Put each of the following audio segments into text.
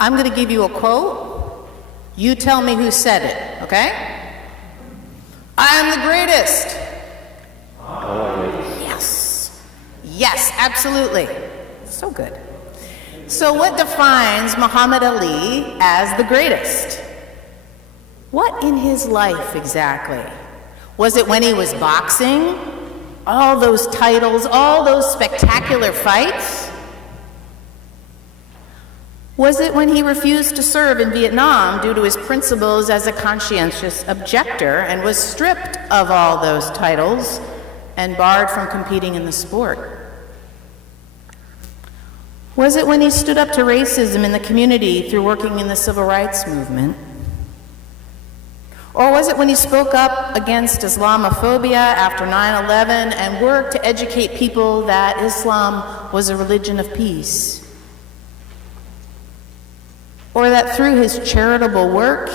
I'm going to give you a quote. You tell me who said it, okay? I am the greatest. Yes. Yes, absolutely. So good. So what defines Muhammad Ali as the greatest? What in his life exactly? Was it when he was boxing? All those titles, all those spectacular fights? Was it when he refused to serve in Vietnam due to his principles as a conscientious objector and was stripped of all those titles and barred from competing in the sport? Was it when he stood up to racism in the community through working in the civil rights movement? Or was it when he spoke up against Islamophobia after 9/11 and worked to educate people that Islam was a religion of peace? Or that through his charitable work,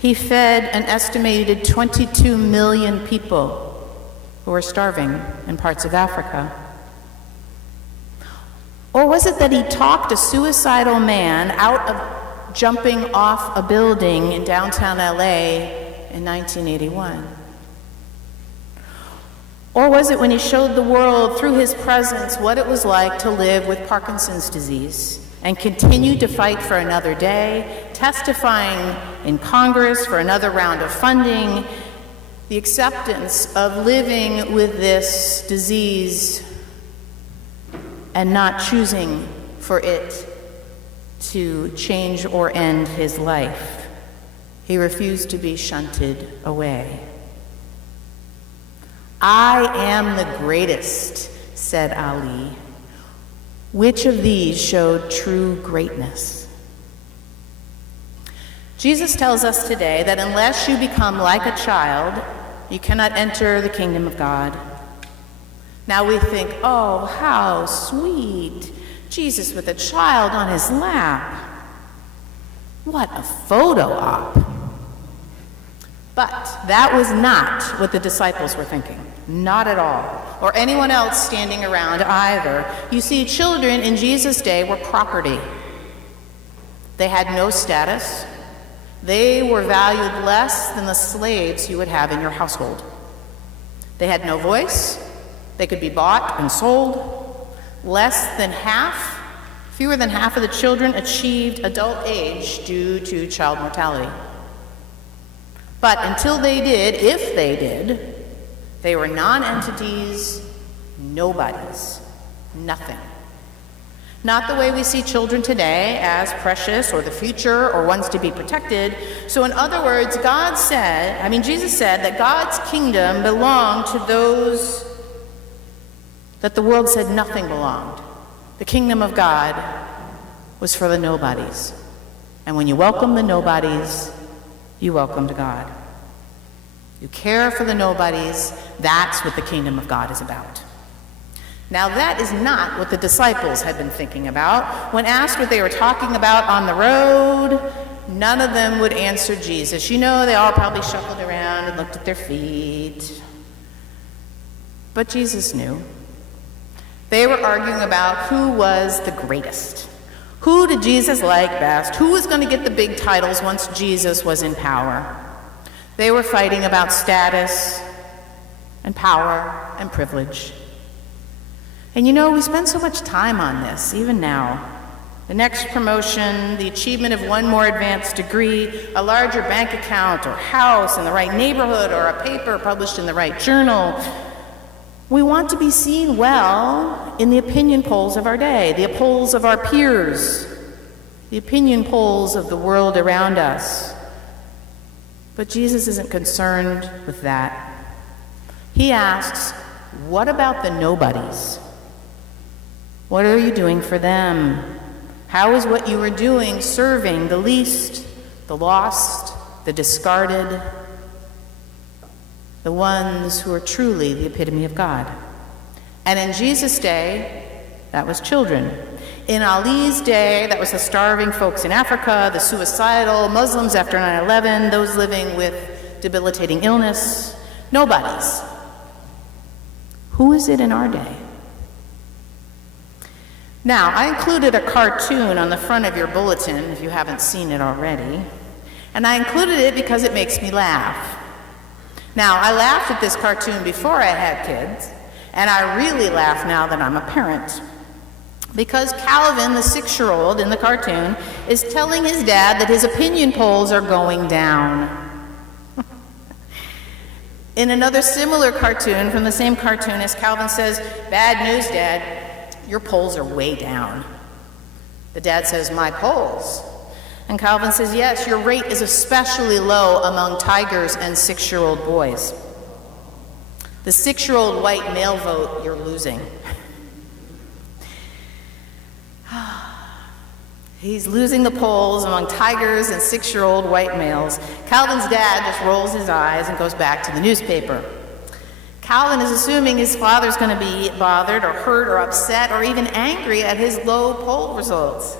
he fed an estimated 22 million people who were starving in parts of Africa? Or was it that he talked a suicidal man out of jumping off a building in downtown LA in 1981? Or was it when he showed the world through his presence what it was like to live with Parkinson's disease and continued to fight for another day, testifying in Congress for another round of funding, the acceptance of living with this disease and not choosing for it to change or end his life? He refused to be shunted away. I am the greatest, said Ali. Which of these showed true greatness? Jesus tells us today that unless you become like a child, you cannot enter the kingdom of God. Now we think, oh, how sweet. Jesus with a child on his lap. What a photo op. But that was not what the disciples were thinking. Not at all. Or anyone else standing around either. You see, children in Jesus' day were property. They had no status. They were valued less than the slaves you would have in your household. They had no voice. They could be bought and sold. Fewer than half of the children achieved adult age due to child mortality. But until they did, if they did, they were non-entities, nobodies, nothing. Not the way we see children today as precious or the future or ones to be protected. So in other words, Jesus said that God's kingdom belonged to those that the world said nothing belonged. The kingdom of God was for the nobodies. And when you welcome the nobodies, you welcomed God. You care for the nobodies, that's what the kingdom of God is about. Now that is not what the disciples had been thinking about. When asked what they were talking about on the road, none of them would answer Jesus. You know, they all probably shuffled around and looked at their feet. But Jesus knew. They were arguing about who was the greatest. Who did Jesus like best? Who was going to get the big titles once Jesus was in power? They were fighting about status and power and privilege. And you know, we spend so much time on this, even now. The next promotion, the achievement of one more advanced degree, a larger bank account or house in the right neighborhood, or a paper published in the right journal. We want to be seen well in the opinion polls of our day, the polls of our peers, the opinion polls of the world around us. But Jesus isn't concerned with that. He asks, what about the nobodies? What are you doing for them? How is what you are doing serving the least, the lost, the discarded, the ones who are truly the epitome of God? And in Jesus' day, that was children. In Ali's day, that was the starving folks in Africa, the suicidal Muslims after 9/11, those living with debilitating illness. Nobodies. Who is it in our day? Now, I included a cartoon on the front of your bulletin, if you haven't seen it already, and I included it because it makes me laugh. Now, I laughed at this cartoon before I had kids, and I really laugh now that I'm a parent. Because Calvin, the 6-year-old in the cartoon, is telling his dad that his opinion polls are going down. In another similar cartoon from the same cartoonist, Calvin says, "Bad news, Dad, your polls are way down." The dad says, "My polls?" And Calvin says, "Yes, your rate is especially low among tigers and 6-year-old boys. The 6-year-old white male vote, you're losing." He's losing the polls among tigers and 6-year-old white males. Calvin's dad just rolls his eyes and goes back to the newspaper. Calvin is assuming his father's going to be bothered or hurt or upset or even angry at his low poll results.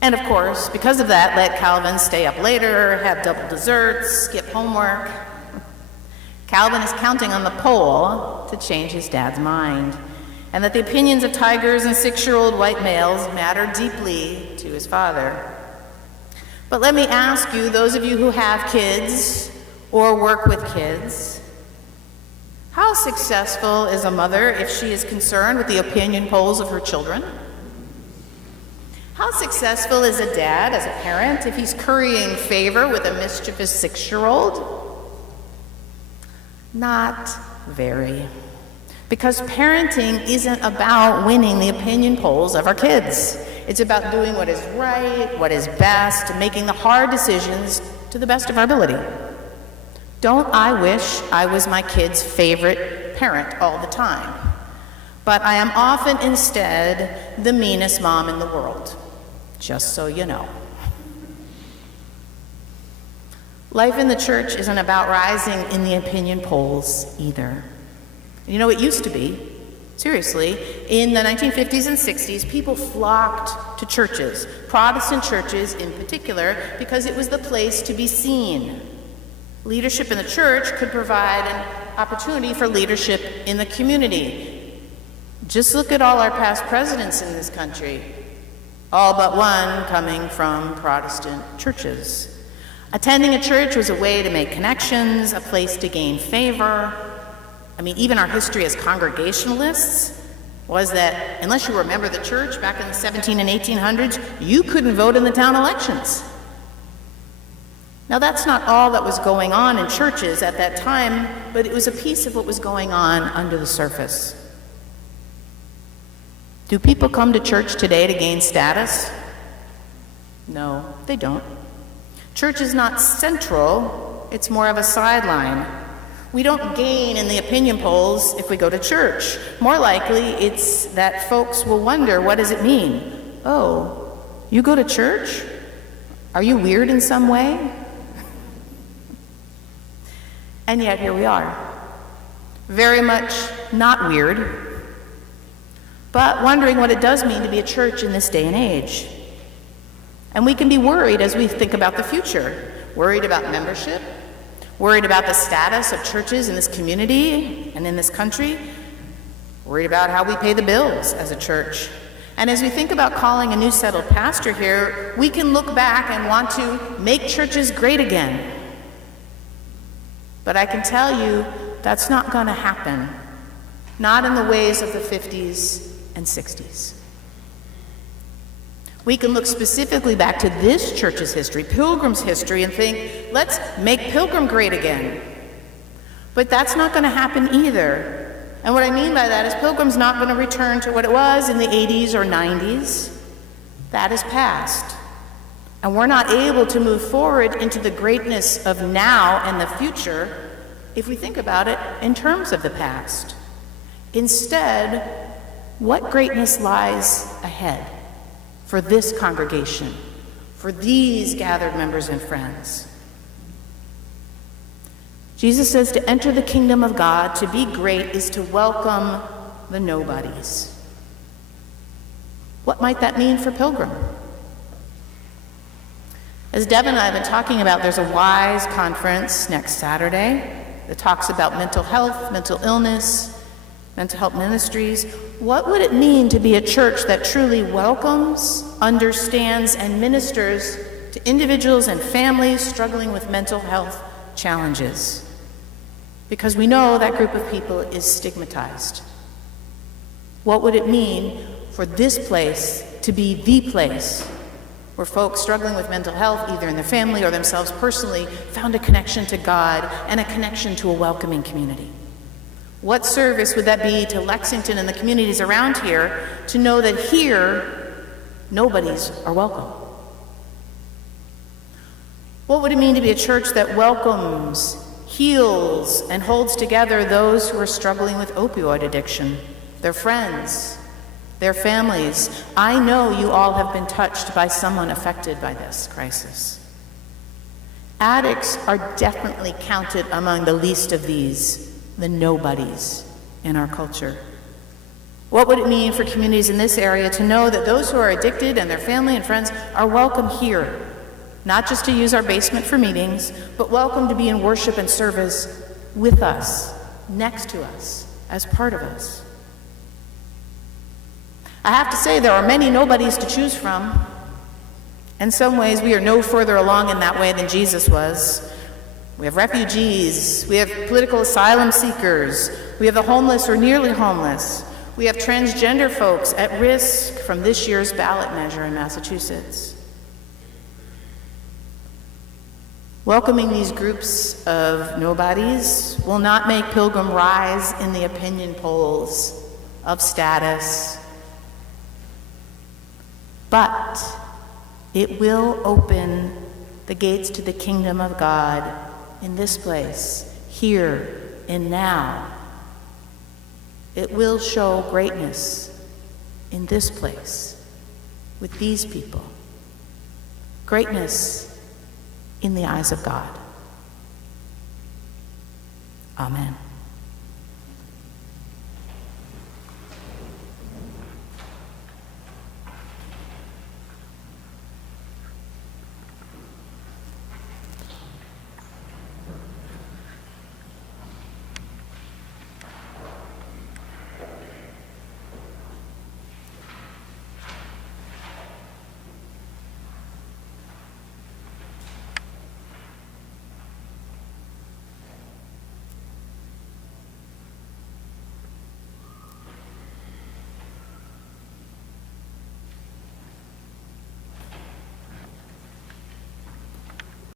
And of course, because of that, let Calvin stay up later, have double desserts, skip homework. Calvin is counting on the poll to change his dad's mind, and that the opinions of tigers and 6-year-old white males matter deeply to his father. But let me ask you, those of you who have kids or work with kids, how successful is a mother if she is concerned with the opinion polls of her children? How successful is a dad as a parent if he's currying favor with a mischievous 6-year-old? Not very. Because parenting isn't about winning the opinion polls of our kids. It's about doing what is right, what is best, and making the hard decisions to the best of our ability. Don't I wish I was my kid's favorite parent all the time? But I am often instead the meanest mom in the world, just so you know. Life in the church isn't about rising in the opinion polls either. You know, it used to be. Seriously, in the 1950s and 60s, people flocked to churches, Protestant churches in particular, because it was the place to be seen. Leadership in the church could provide an opportunity for leadership in the community. Just look at all our past presidents in this country, all but one coming from Protestant churches. Attending a church was a way to make connections, a place to gain favor. I mean, even our history as Congregationalists was that unless you were a member of the church back in the 17 and 1800s, you couldn't vote in the town elections. Now, that's not all that was going on in churches at that time, but it was a piece of what was going on under the surface. Do people come to church today to gain status? No, they don't. Church is not central, it's more of a sideline. We don't gain in the opinion polls if we go to church. More likely, it's that folks will wonder, what does it mean? Oh, you go to church? Are you weird in some way? And yet here we are. Very much not weird, but wondering what it does mean to be a church in this day and age. And we can be worried as we think about the future. Worried about membership, worried about the status of churches in this community and in this country, worried about how we pay the bills as a church. And as we think about calling a new settled pastor here, we can look back and want to make churches great again. But I can tell you that's not going to happen. Not in the ways of the 50s and 60s. We can look specifically back to this church's history, Pilgrim's history, and think, let's make Pilgrim great again. But that's not going to happen either. And what I mean by that is Pilgrim's not going to return to what it was in the 80s or 90s. That is past. And we're not able to move forward into the greatness of now and the future if we think about it in terms of the past. Instead, what greatness lies ahead for this congregation, for these gathered members and friends? Jesus says to enter the kingdom of God, to be great, is to welcome the nobodies. What might that mean for Pilgrim? As Deb and I have been talking about, there's a WISE conference next Saturday that talks about mental health, mental illness, mental health ministries, what would it mean to be a church that truly welcomes, understands, and ministers to individuals and families struggling with mental health challenges? Because we know that group of people is stigmatized. What would it mean for this place to be the place where folks struggling with mental health, either in their family or themselves personally, found a connection to God and a connection to a welcoming community? What service would that be to Lexington and the communities around here to know that here, nobodies are welcome? What would it mean to be a church that welcomes, heals, and holds together those who are struggling with opioid addiction, their friends, their families? I know you all have been touched by someone affected by this crisis. Addicts are definitely counted among the least of these, the nobodies in our culture. What would it mean for communities in this area to know that those who are addicted and their family and friends are welcome here, not just to use our basement for meetings, but welcome to be in worship and service with us, next to us, as part of us? I have to say, there are many nobodies to choose from. In some ways, we are no further along in that way than Jesus was. We have refugees, we have political asylum seekers, we have the homeless or nearly homeless, we have transgender folks at risk from this year's ballot measure in Massachusetts. Welcoming these groups of nobodies will not make Pilgrim rise in the opinion polls of status, but it will open the gates to the kingdom of God in this place, here and now. It will show greatness in this place with these people. Greatness in the eyes of God. Amen.